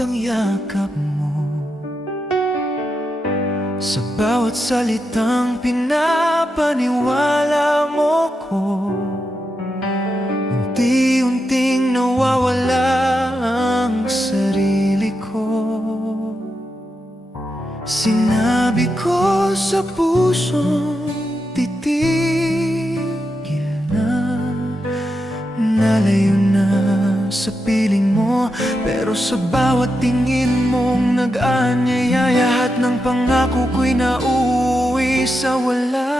ang yakap mo, sa bawat salitang pinapaniwala mo ko. Unti-unting nawawala ang sarili ko. Sinabi ko sa pusong titigil na, nalayo na sa piling mo. Pero sa bawat tingin mong nag-aanyaya, lahat ng pangako ko'y nauuwi sa wala.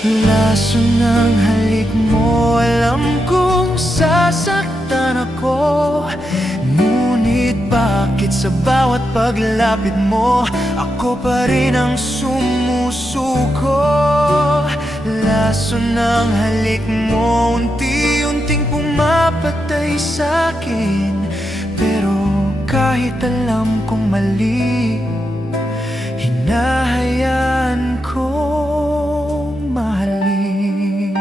Laso ng halik mo, alam kong sasaktan ako. Ngunit bakit sa bawat paglapit mo, ako pa rin ang sumusuko? Laso ng halik mo, unti-unting pumapatay sa'kin. Pero kahit alam kong mali, hinahayaan kong mahalin.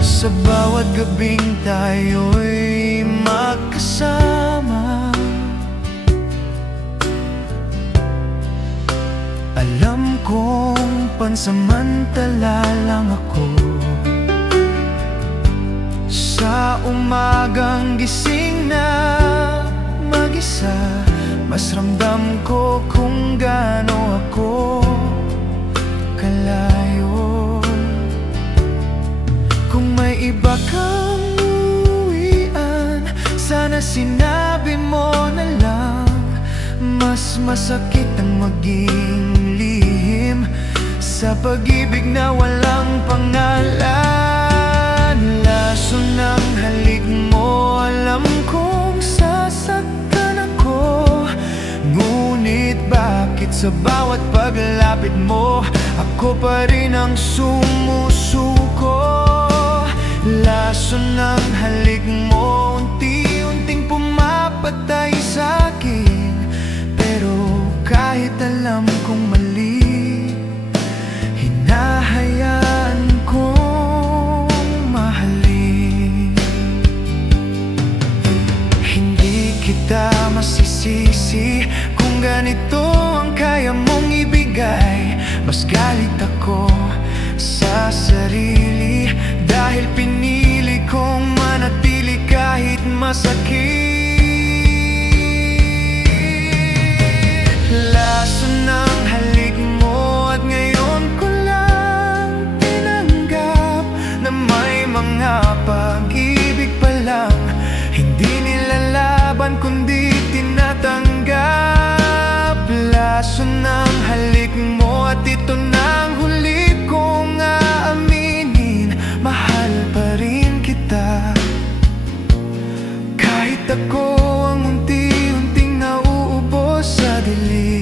Sa bawat gabing tayo'y magkasama, alam kong pansamantala lang ako. Sa umagang gising na mag-isa, mas ramdam ko kung gaano ako kalayo. Kung may iba kang uwian, sana sinabi mo na lang. Mas masakit ang maging lihim sa pag-ibig na walang pangalan. Laso ng halik mo, alam kong sasaktan ako. Ngunit bakit sa bawat paglapit mo, ako pa rin ang sumusuko? Laso ng halik mo, unti-unting pumapatay sa'kin. Pero kahit alam kong mali, hinahayaan kong mahalin. Hindi kita masisisi kung ganito ang kaya mong ibigay. Mas galit ako sa sarili dahil pinili kong manatili kahit masakit. Laso ng halik mo at ngayon ko lang tinanggap na may mga pag-ibig pa lang hindi nilalaban kundi tinatanggap. Laso ng halik mo at ito na ang huli kong aaminin. Mahal pa rin kita kahit ako ang unti-unting nauubos sa dilim.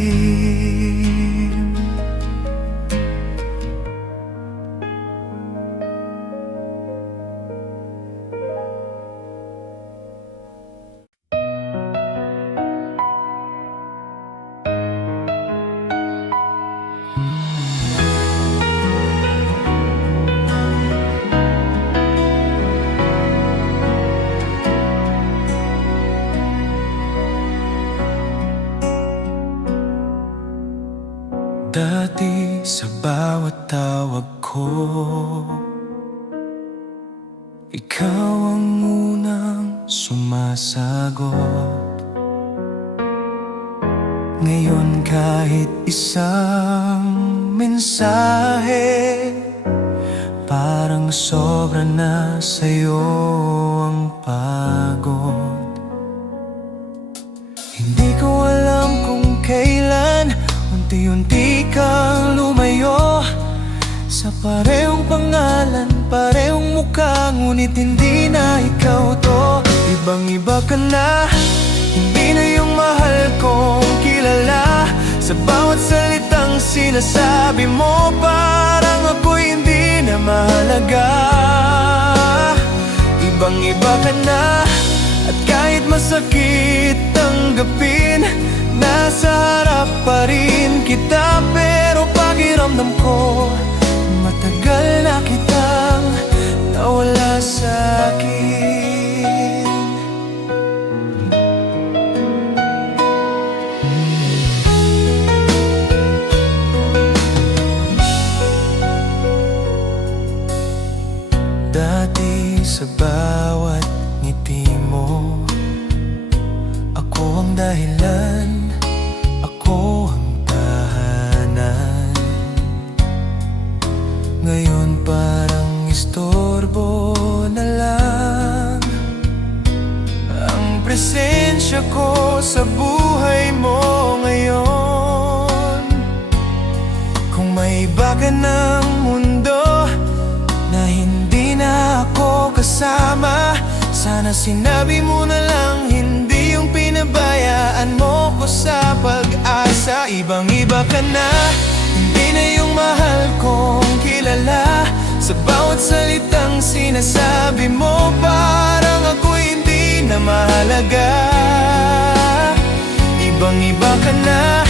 Dati sa bawat tawag ko, ikaw ang unang sumasagot. Ngayon kahit isang mensahe, parang sobra na sa'yo ang pagod. Hindi ko alam kung kailan unti-unti kang lumayo sa parehong pangalan, parehong mukha, ngunit hindi na ikaw to. Ibang-iba ka na, hindi na yung mahal kong kilala. Sa bawat salitang sinasabi mo, parang ako'y hindi na mahalaga. Ibang-iba ka na, at kahit masakit tanggapin, nasa harap pa rin kita. Pero pakiramdam ko, matagal na kitang dati sa bawat ngiti mo. Ako ang dahilan, ako ang tahanan. Ngayon parang istorbo na lang ang presensya ko sa buhay mo ngayon. Kung may iba ka ng mundo na hindi na ako kasama, sana sinabi mo na lang, hindi yung pinabayaan mo ko sa pag-asa. Ibang-iba ka na, hindi na yung mahal kong kilala. Sa bawat salitang sinasabi mo, parang ako hindi na mahalaga. Ibang-iba ka na,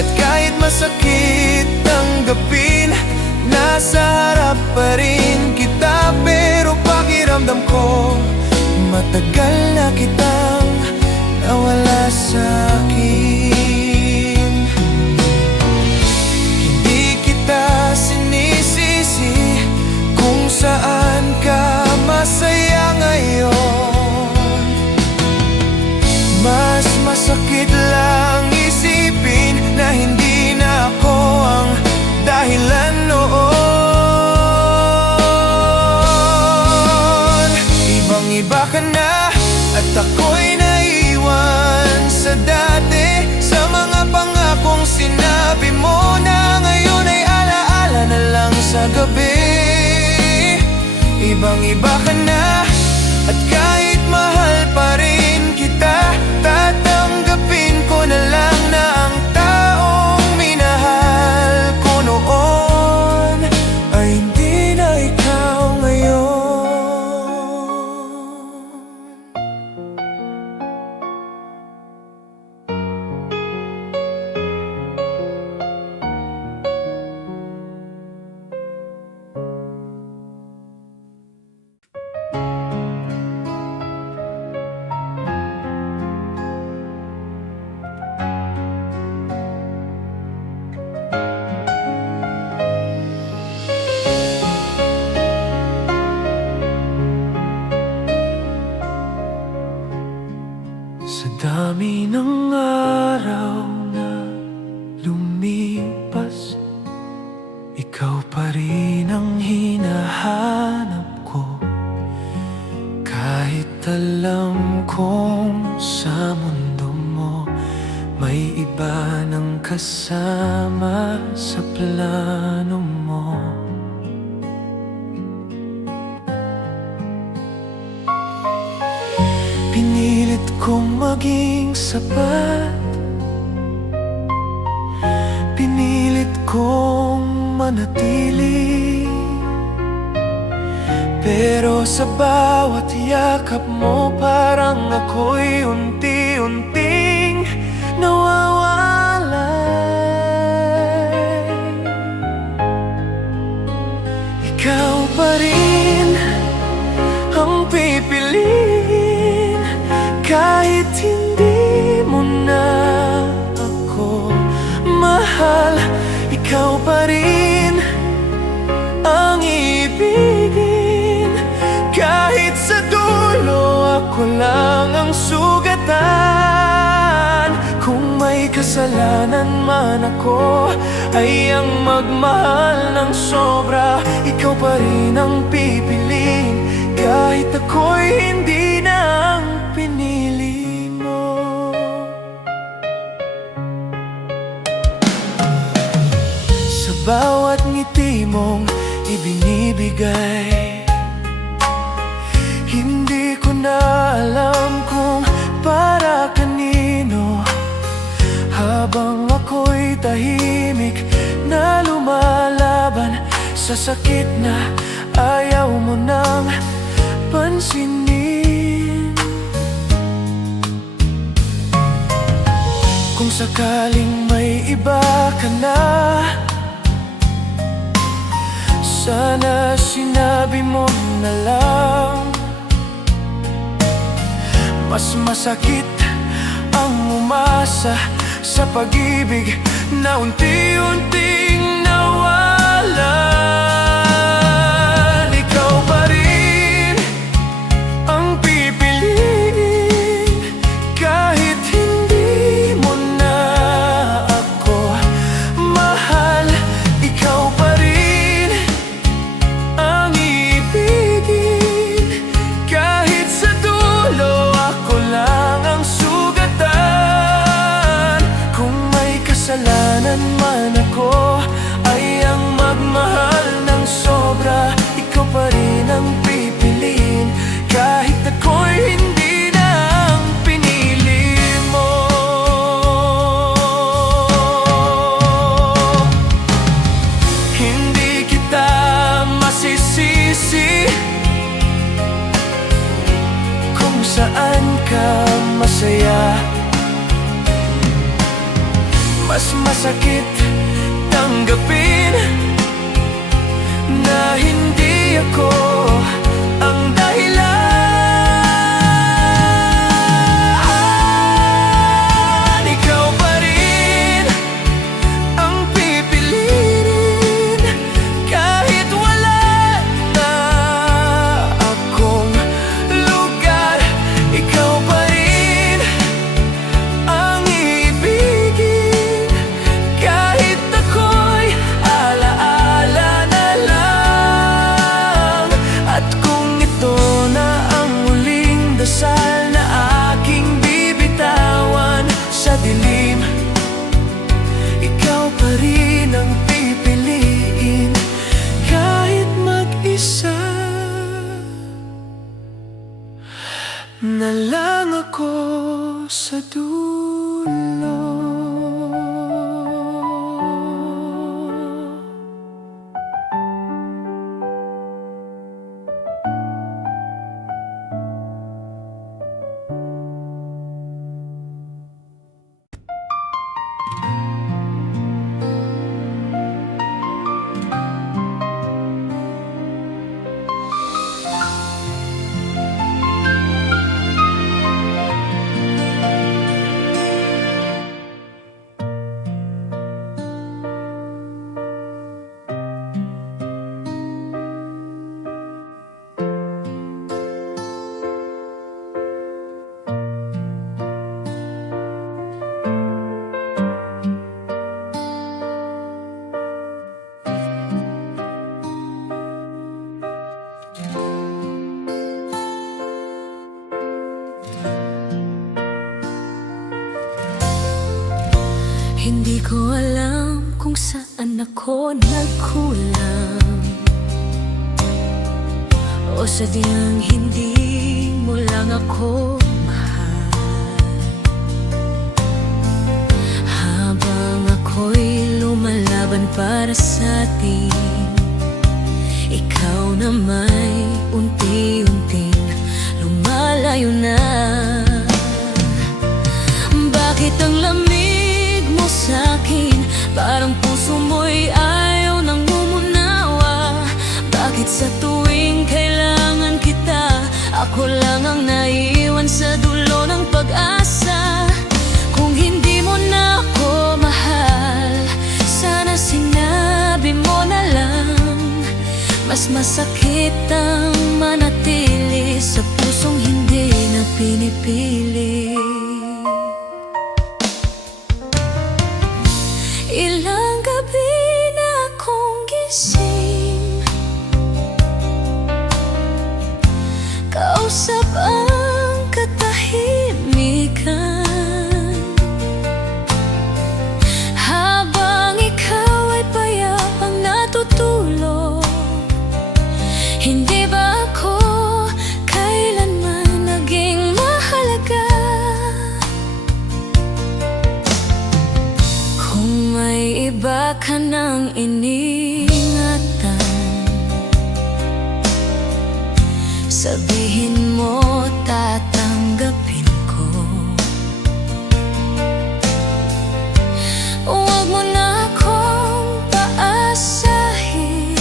at kahit masakit tanggapin, nasa harap pa rin kita. Pero pakiramdam ko, matagal na kitang nawala sa'kin. Hindi kita sinisisi kung saan ka masaya ngayon. Mas masakit lang isipin na hindi na ako ang dahilan noon. Ibang-iba ka na, at ako'y naiwan sa dati, sa mga pangakong sinabi mo na ngayon ay alaala na lang sa gabi. Ibang-iba ka na, at kahit mahal pa rin kita, tatanggapin ko na lang na ang taong minahal ko noon ay hindi na ikaw ngayon. Sa dami ng araw na lumipas, ikaw pa rin ang hinahanap ko. Kahit alam kong sa mundo mo may iba ng kasama sa plano mo. Pinilit kong maging sapat, pinilit kong manatili, pero sa bawat yakap mo parang ako'y unti-unting nawawalay. Ikaw pa rin ang pipiliin kahit hindi mo na ako mahal. Ikaw pa rin ang ibigin kahit sa dulo ako lang ang sugatan. Kung may kasalanan man ako, ay ang magmahal ng sobra. Ikaw pa rin ang pipiliin kahit ako'y hindi na ang pinili mo. Sa bawat ngiti mong ibinibigay, hindi ko na alam kung para kanino. Habang ako'y tahimik na lumalaban sa sakit na ayaw mo nang pansinin. Kung sakaling may iba ka na, sana sinabi mo na lang. Mas masakit ang umasa sa pag-ibig na unti-unting nawalan. Ikaw pa rin ka masaya. Mas masakit tanggapin na hindi ako ang dahilan. Ikaw pa rin ang pipiliin kahit wala na akong lugar. Ikaw pa rin ang iibigin kahit ako'y alaala na lang. At kung ito na ang muling dasal na aking bibitawan sa dilim, ikaw pa rin ang pipiliin kahit mag-isa na lang ako sa dulo. Hindi ko alam kung saan ako nagkulang, o sadyang hindi mo lang ako mahal. Habang ako'y lumalaban para sa atin, ikaw na may unti-unting lumalayo na. Bakit ang lamig mo sa'kin, parang puso mo'y ayaw nang umunawa? Bakit sa tuwing kailangan kita, ako lang ang naiwan sa dulo ng pag-asa? Kung hindi mo na ako mahal, sana sinabi mo na lang. Mas masakit ang manatili sa pusong hindi na pinipili. Ilang gabi na akong gising, kausap ang katahimikan, habang ikaw ay payapang natutulog. Hindi ba ako kailanman naging mahalaga? Kung may iba ka nang iniingatan, sabihin mo, tatanggapin ko. Huwag mo na akong paasahin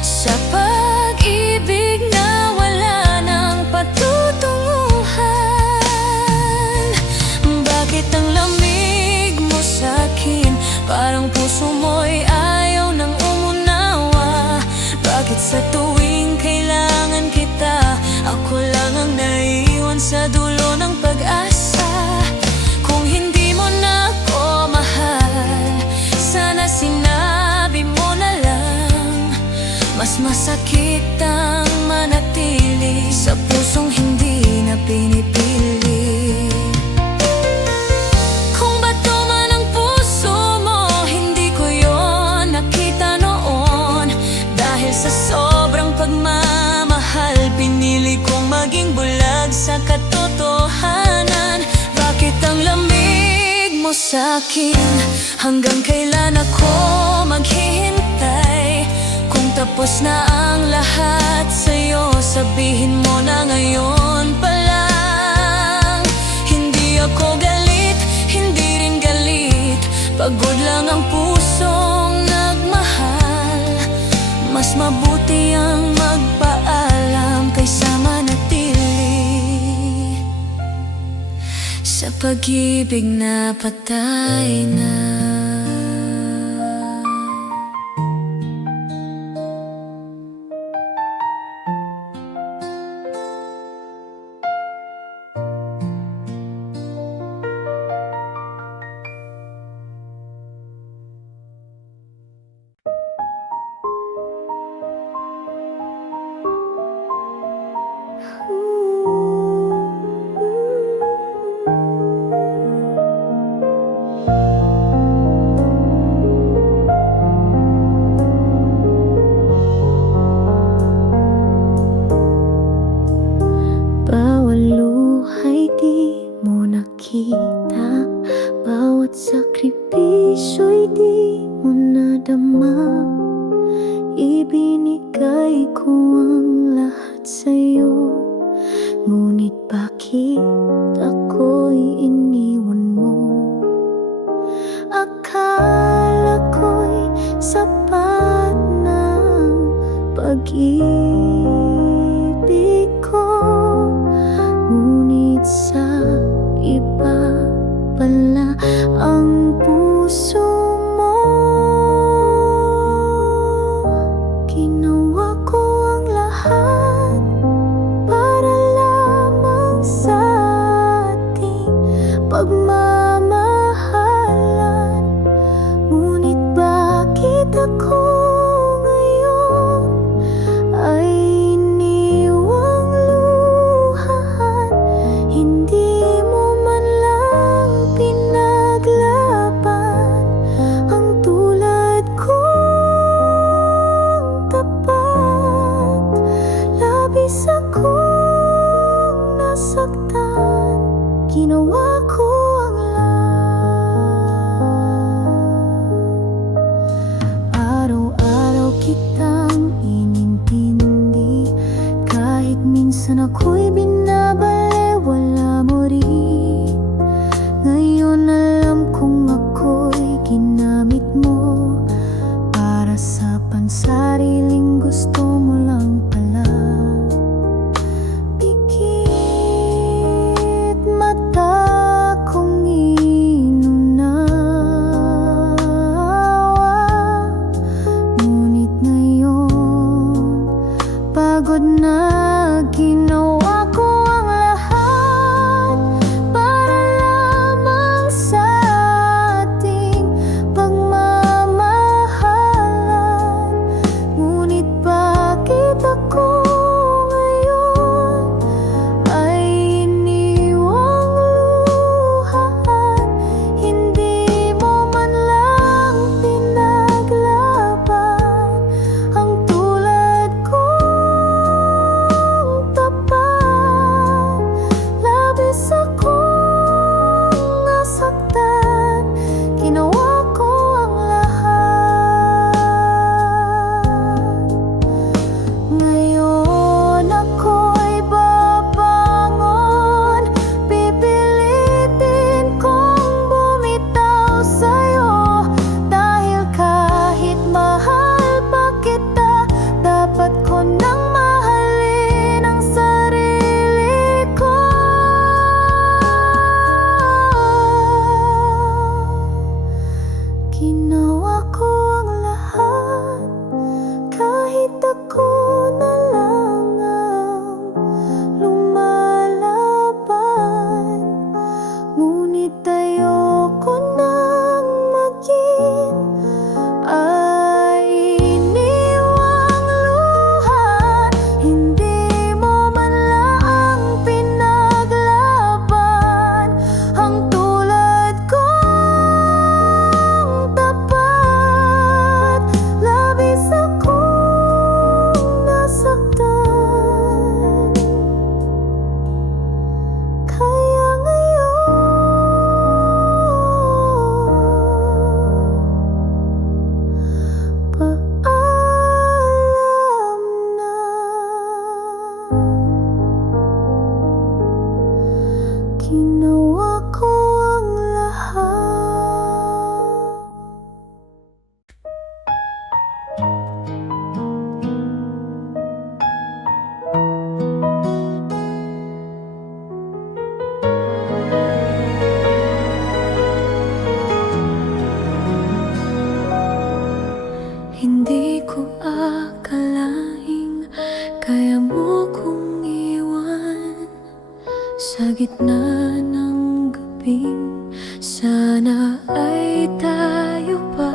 sa pag-ibig na wala ng patutunguhan. Bakit ang lamig mo sa'kin, parang puso mo'y ayaw nang umunawa? Bakit sa tuwing kailangan kita, ako lang ang naiwan sa dulo ng pag-asa? Kung hindi mo na ako mahal, sana sinabi mo na lang. Mas masakit ang manatili sa pusong hindi na pinipili. Kung bato man ang puso mo, hindi ko yon nakita noon. Dahil sa sobrang pagmamahal, pinili kong maging bulag sa katotohanan. Bakit ang lamig mo sa'kin, hanggang kailan ako maghihintay? Kung tapos na ang lahat sa'yo, sabihin mo na ngayon pa lang. pag-ibig na patay na. Bawat luha'y di mo nakita, bawat sakripisyo'y di mo nadama. Ibinigay ko ang lahat sa'yo, ngunit bakit ako'y iniwan mo? Akala ko'y sapat ng pag-ibig ko, ngunit sa iba pala ang puso mo. Ginawa ko ang lahat para lamang sa ating pagmamahalan, ngunit bakit ako ngayon ay iniwang luhaan? Hindi mo man lang pinaglaban ang tulad kong tapat. Labis akong nasaktan, ginawa ko ang lahat. Araw-araw kitang inintindi, kahit minsan ako'y binabalewala mo rin. Ngayon alam kong ako'y ginamit mo para sa pansariling gusto mo lang pala. Pikit mata kong inunawa, ngunit ngayon pagod na. Ginawa ko ang lahat para lamang sa ating pagmamahalan, ngunit bakit ako ngayon ay iniwang luhaan? Hindi mo man lang pinaglaban ang tulad kong tapat. Sa gitna ng gabing sana ay tayo pa.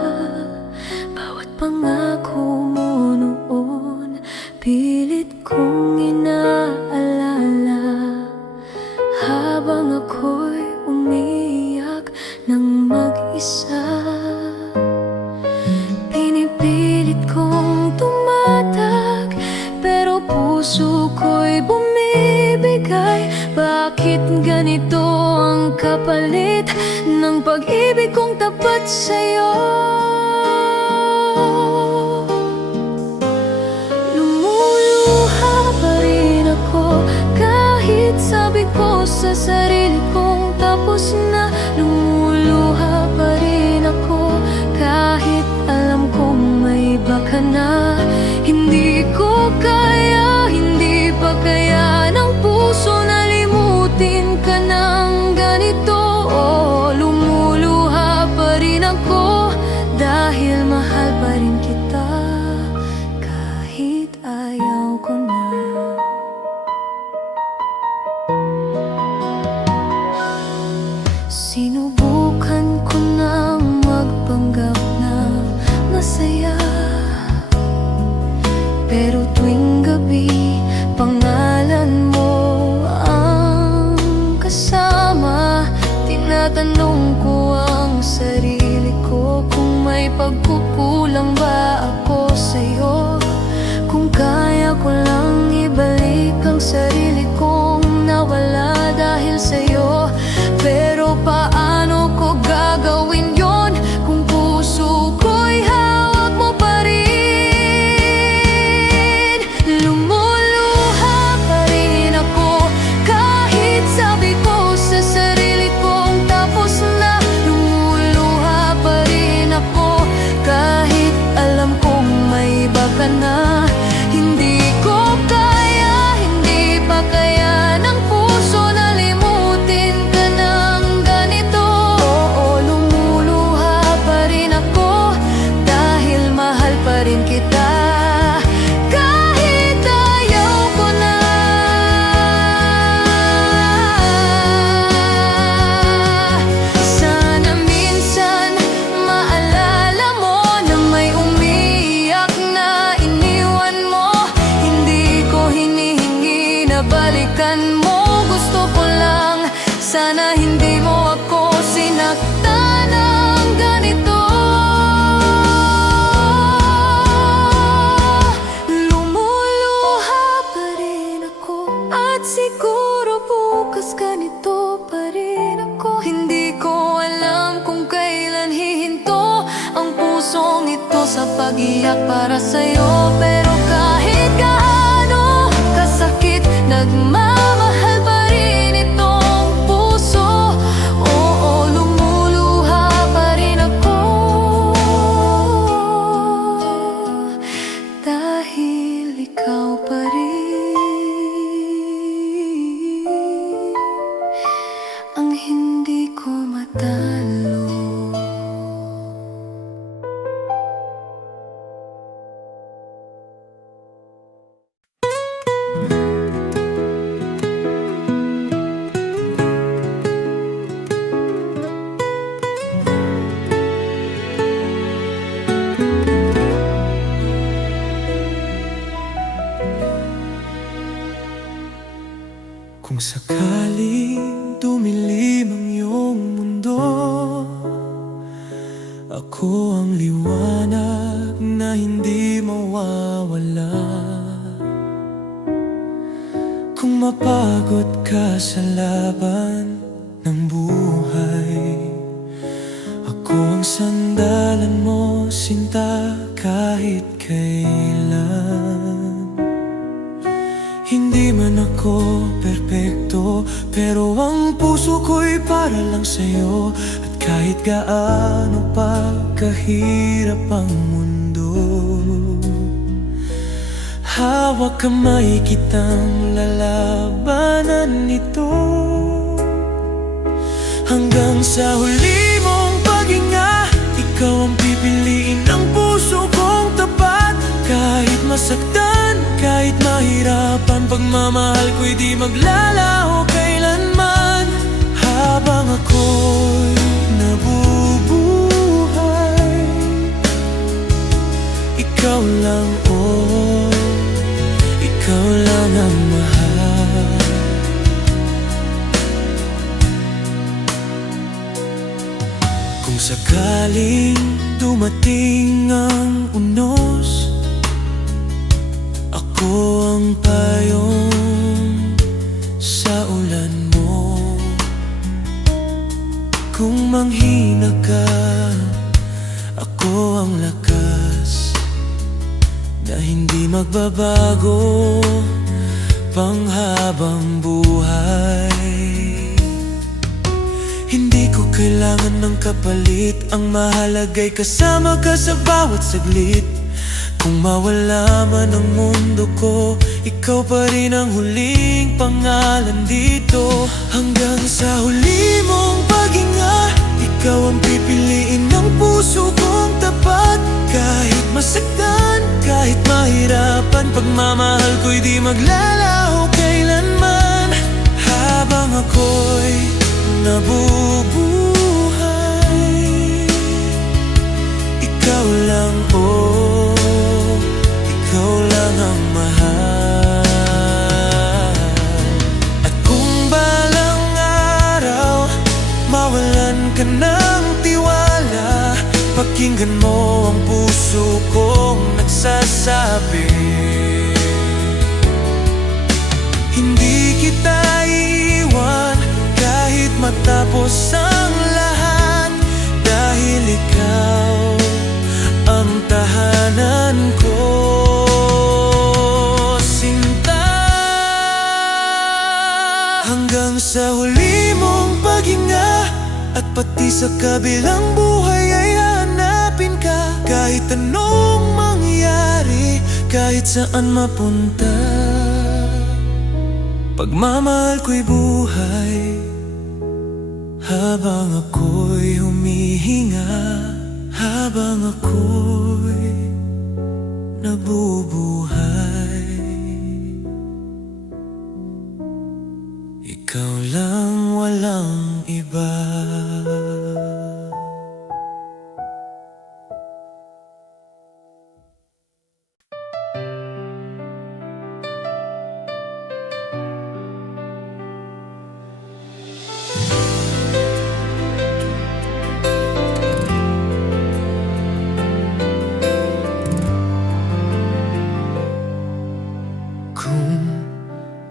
Bawat pangako mo noon pilit kong inaalala, habang ako'y umiiyak ng mag-isa. Pinipilit kong tumatag, pero puso ko'y bumibigay. Bakit ganito ang kapalit ng pag-ibig kong tapat sa'yo? Lumuluha pa rin ako kahit sabi ko sa sarili kong tapos na. Lumuluha pa rin ako kahit alam kong may iba ka na. Hindi ko kaya, hindi pa kaya ng puso na limutin ka ng ganito. Oh, lumuluha pa rin ako dahil mahal pa rin kita kahit ayaw ko na. Sinubukan ko na magpanggap na masaya, pero tuwing gabi pangalan mo ang kasama. Tinatanong ko ang sarili ko kung may pagkukulang ba ako sa'yo. Kung kaya ko lang ibalik ang sarili kong nawala dahil sa'yo. Pero paano ko gagawin yon kung puso ko'y hawak mo pa rin? Lumuluha pa rin ako kahit sabi ko sa sarili kong tapos na. Lumuluha pa rin ako kahit alam kong may iba ka na. Hindi ko kaya, hindi pa kaya ng puso na limutin ka ng ganito. Oo, lumuluha pa rin ako dahil mahal pa rin kita kahit ayaw ko na. Sana minsan maalala mo na may umiiyak na iniwan mo. Hindi ko hinihingi na balikan mo. Gusto ko lang sana hindi mo ako sinaktan ng ganito. Lumuluha pa rin ako at siguro bukas ganito pa rin ako. Hindi ko alam kung kailan hihinto ang pusong ito sa pag-iyak para sa'yo. Pero kahit gaano kasakit, nagmamahal pa rin itong puso. Oo, lumuluha pa rin ako dahil ikaw pa rin ang hindi ko matalo. Kung sakaling dumilim ang iyong mundo, ako ang liwanag na hindi mawawala. Kung mapagod ka sa laban ng buhay, ako ang sandalan mo, sinta, kahit kailan. Hindi man ako perpekto, pero ang puso ko'y para lang sa'yo. At kahit gaano pa kahirap ang mundo, hawak kamay kitang lalabanan ito. Hanggang sa huli mong paghinga, ikaw ang pipiliin ng puso kong tapat. Kahit masaktan, kahit mahirapan, pagmamahal ko'y di maglalaho kailanman. Habang ako'y nabubuhay, ikaw lang, oh, ikaw lang ang mahal. Kung sakaling dumating ang unos, ako ang payong sa ulan mo. Kung manghina ka, ako ang lakas na hindi magbabago panghabang buhay. Hindi ko kailangan ng kapalit, ang mahalaga'y kasama ka sa bawat saglit. Kung mawala man ang mundo ko, ikaw pa rin ang huling pangalan dito. Hanggang sa huli mong paghinga, ikaw ang pipiliin ng puso kong tapat. Kahit masaktan, kahit mahirapan, pagmamahal ko'y di maglalaho kailanman. Habang ako'y nabubuhay, ikaw lang, oh, ikaw lang ang mahal. At kung balang araw mawalan ka ng tiwala, pakinggan mo ang puso kong nagsasabi, hindi kita iiwan kahit matapos ang lahat, dahil ikaw ang tahanan ko, sinta. Hanggang sa huli mong paghinga, at pati sa kabilang buhay ay hanapin ka. Kahit anong mangyari, kahit saan mapunta, pagmamahal ko'y buhay. Habang ako'y humihinga, habang ako'y nabubuhay, ikaw lang, walang iba.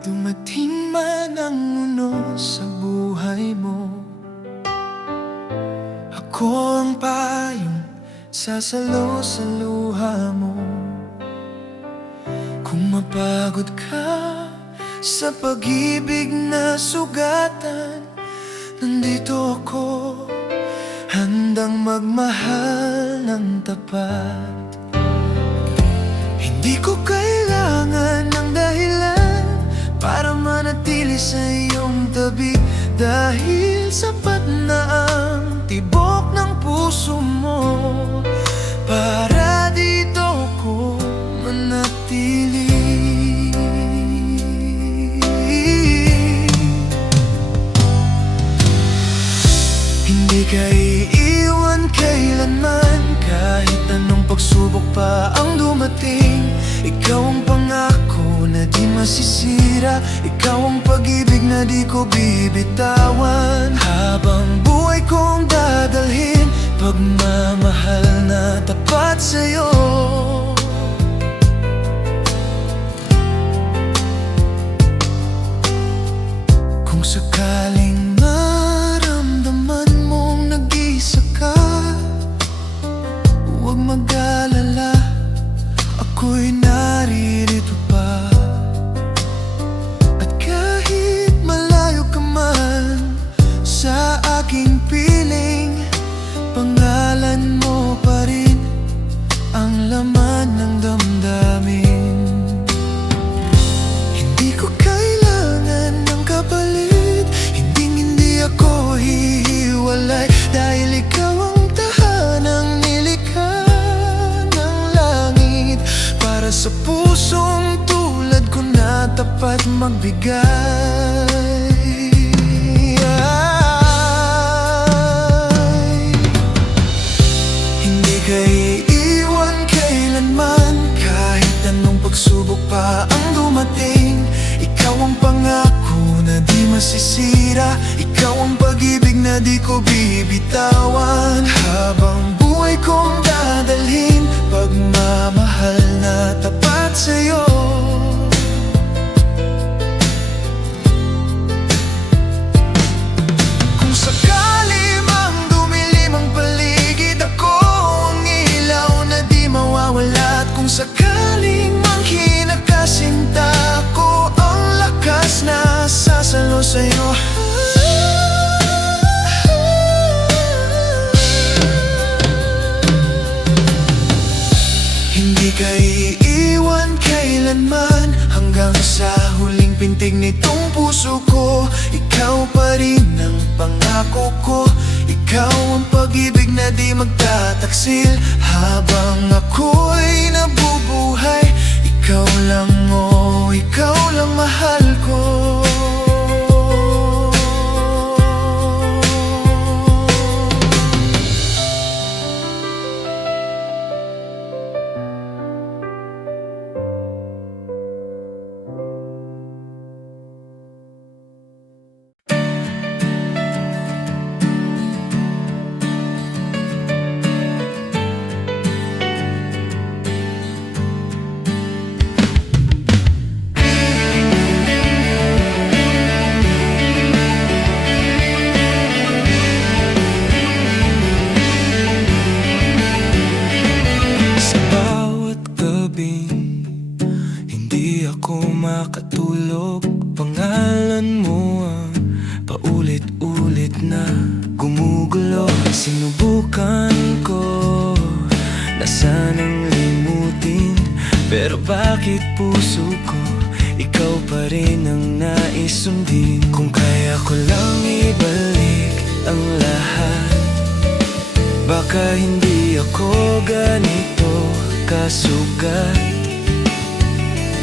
Dumating man ang unos sa buhay mo, ako ang payong sasalo sa luha mo. Kung mapagod ka sa pag-ibig na sugatan, nandito ako, handang magmahal ng tapat. Hindi ko kailangan ng dahilan para manatili sa iyong tabi, dahil sapat na ang tibok ng puso mo para dito ko manatili. Hindi ka iiwan kailanman, kahit anong pagsubok pa ang dumating. Ikaw ang pangako na di masisira, ikaw ang pag-ibig na di ko bibitawan. Habang buhay kong dadalhin, pagmamahal na tapat sa'yo. Kung sakaling maramdaman mong nag-iisa ka, huwag mag-alala, ako'y naririto pa. At kahit malayo ka man sa aking piling, pangalan mo pa rin ang laman ng damdamin. Hindi ko kailangan ng kapalit, hindi ako hihiwalay, dahil ikaw ang tahanang nilikha ng langit para sa pusong tulad ko na tapat magbigay. di ko bibitawan. Habang buhay kong dadalhin, pagmamahal na tapat sa'yo. Kung sakali mang dumilim ang paligid, ako ang ilaw na di mawawala. At kung sakaling mang kinakasinta, ako ang lakas na sasalo sa'yo. Hindi ka iiwan kailanman, hanggang sa huling pintig nitong puso ko. Ikaw pa rin ang pangako ko, ikaw ang pag-ibig na di magtataksil. Habang ako'y nabubuhay, ikaw lang, oh, ikaw lang mahal ko. Hindi ako makatulog, pangalan mo ang paulit-ulit na gumugulo. Sinubukan ko na sanang limutin, pero bakit puso ko ikaw pa rin ang nais sundin? Kung kaya ko lang ibalik ang lahat, baka hindi ako ganito kasugat.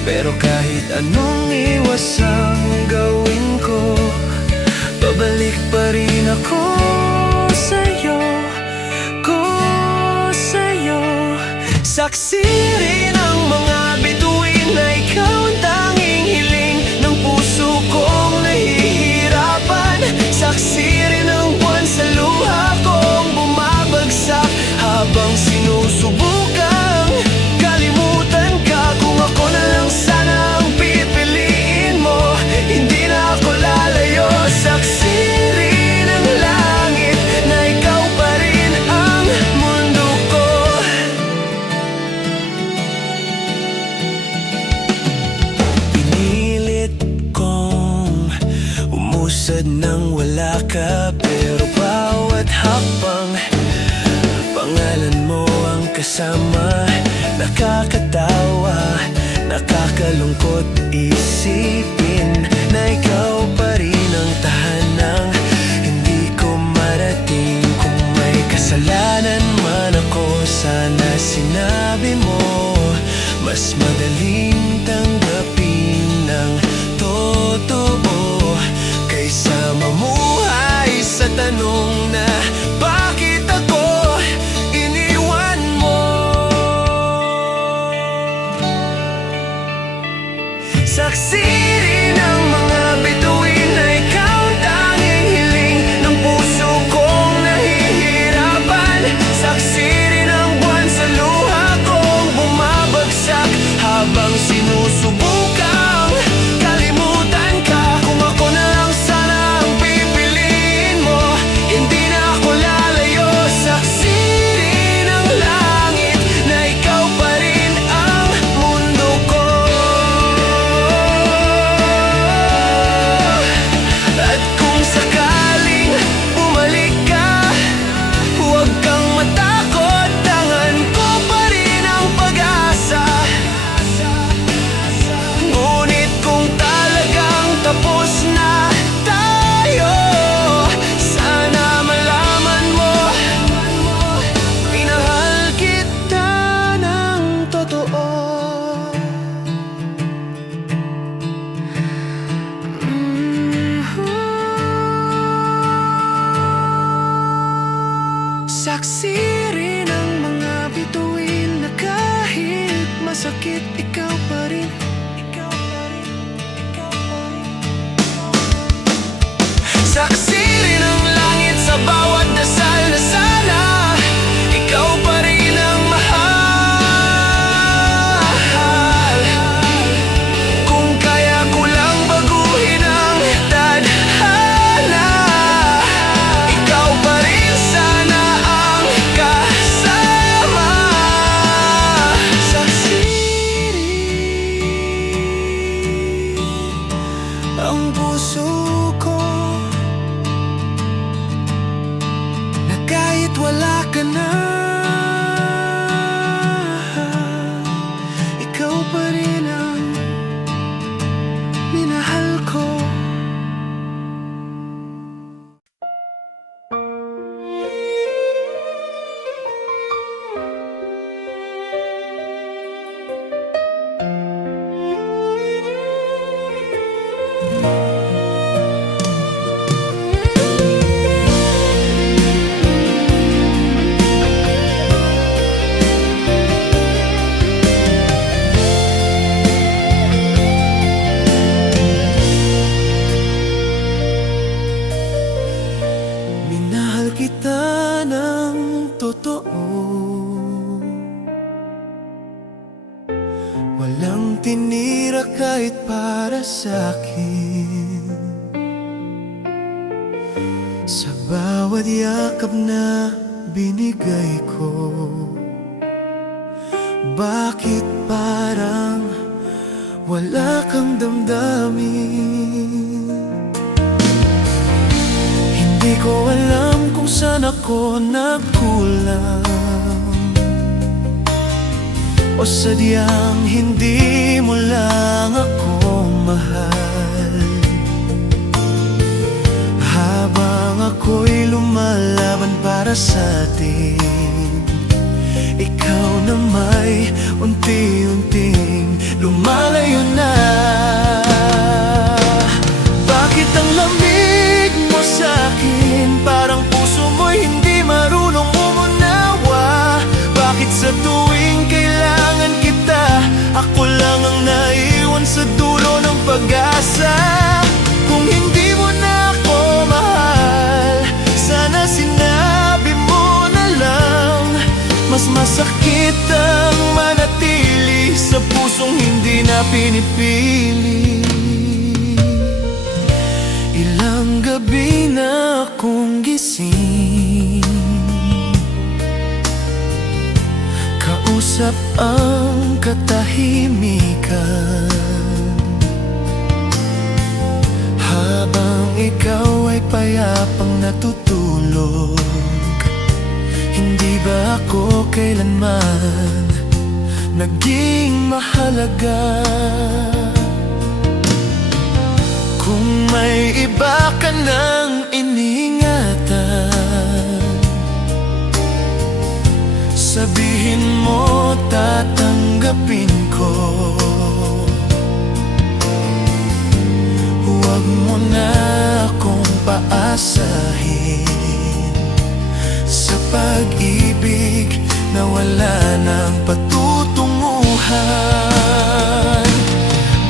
Pero kahit anong iwas ang gawin ko, babalik pa rin ako sa'yo, saksi rin ang mga bituin na ikaw ang tanging hiling ng puso kong nahihirapan. Saksi rin ang buwan sa luha kong bumabagsak, habang sinusubukang kalimutan ka. Kung ako na lang sana ang pipiliin mo, hindi na ako lalayo. Saksi rin ang langit na ikaw pa rin ang mundo ko. Pinilit kong umusad nang wala ka, pero bawat hakbang pangalan mo ang kasama. Nakakatawa, nakakalungkot isipin na ikaw pa rin ang tahanang hindi ko marating. Kung may kasalanan man ako, sana sinabi mo, mas madaling tanggapin ng totoo kaysa mamuhay sa tanong na bakit ako iniwan mo. Saksi rin ang mga bituin na ikaw ang tanging hiling ng puso kong nahihirapan. Saksi rin ang buwan sa luha kong bumabagsak, habang sinusubukang kalimutan ka. Kung ako na lang sana ang pipiliin mo, hindi ang puso ko na kahit wala ka na, ikaw pa rin ang minahal ko. Minahal kita ng totoo, walang tinira kahit para sa'kin. Sa bawat yakap na binigay ko, bakit parang wala kang damdamin? Hindi ko alam kung saan ako nagkulang, o sadyang hindi mo lang ako mahal. Habang ako'y lumalaban para sa atin, ikaw na may unti-unting lumalayo na. Bakit ang lamig mo sa'kin, parang puso mo'y hindi marunong umunawa? Bakit sa tuwing kailangan kita, ako lang ang naiwan sa dulo ng pag-asa? Kung hindi mo na ako mahal, sana sinabi mo na lang. Mas masakit ang manatili sa pusong hindi na pinipili. Ilang gabi na akong gising, kausap ang katahimikan, habang ikaw ay payapang natutulog. Hindi ba ako kailanman naging mahalaga? Kung may iba ka nang iniingatan, sabihin mo, tatanggapin ko. Huwag mo na akong paasahin sa pag-ibig na wala ng patutunguhan.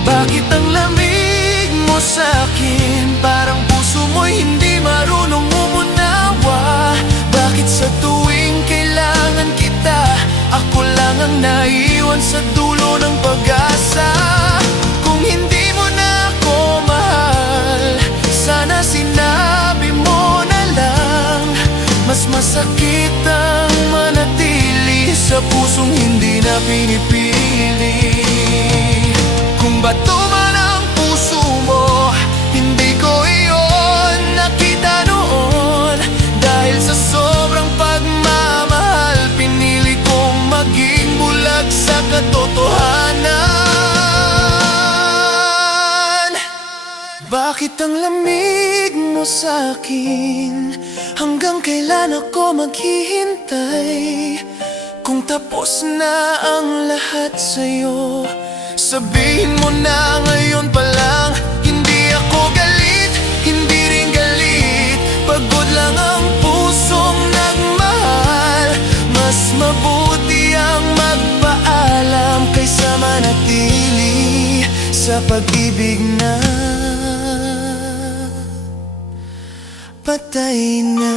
Bakit ang lamig mo sa'kin, parang puso mo'y hindi marunong umunawa? Bakit sa tuwing kailangan kita, ako lang ang naiwan sa dulo ng pag-asa? Kung hindi mo na ako mahal, sana sinabi mo na lang. Mas masakit ang manatili sa pusong hindi na pinipili. Kung bato man ang puso mo, hindi ko iyon nakita noon. Dahil sa sobrang pagmamahal, pinili kong maging bulag sa katotohanan. Bakit ang lamig mo sa'kin? Hanggang kailan ako maghihintay? Kung tapos na ang lahat sa'yo, sabihin mo na ngayon pa lang. Hindi ako galit, hindi rin galit, pagod lang ang pusong nagmahal. Mas mabuti ang magpaalam kaysa manatili sa pag-ibig na patay na.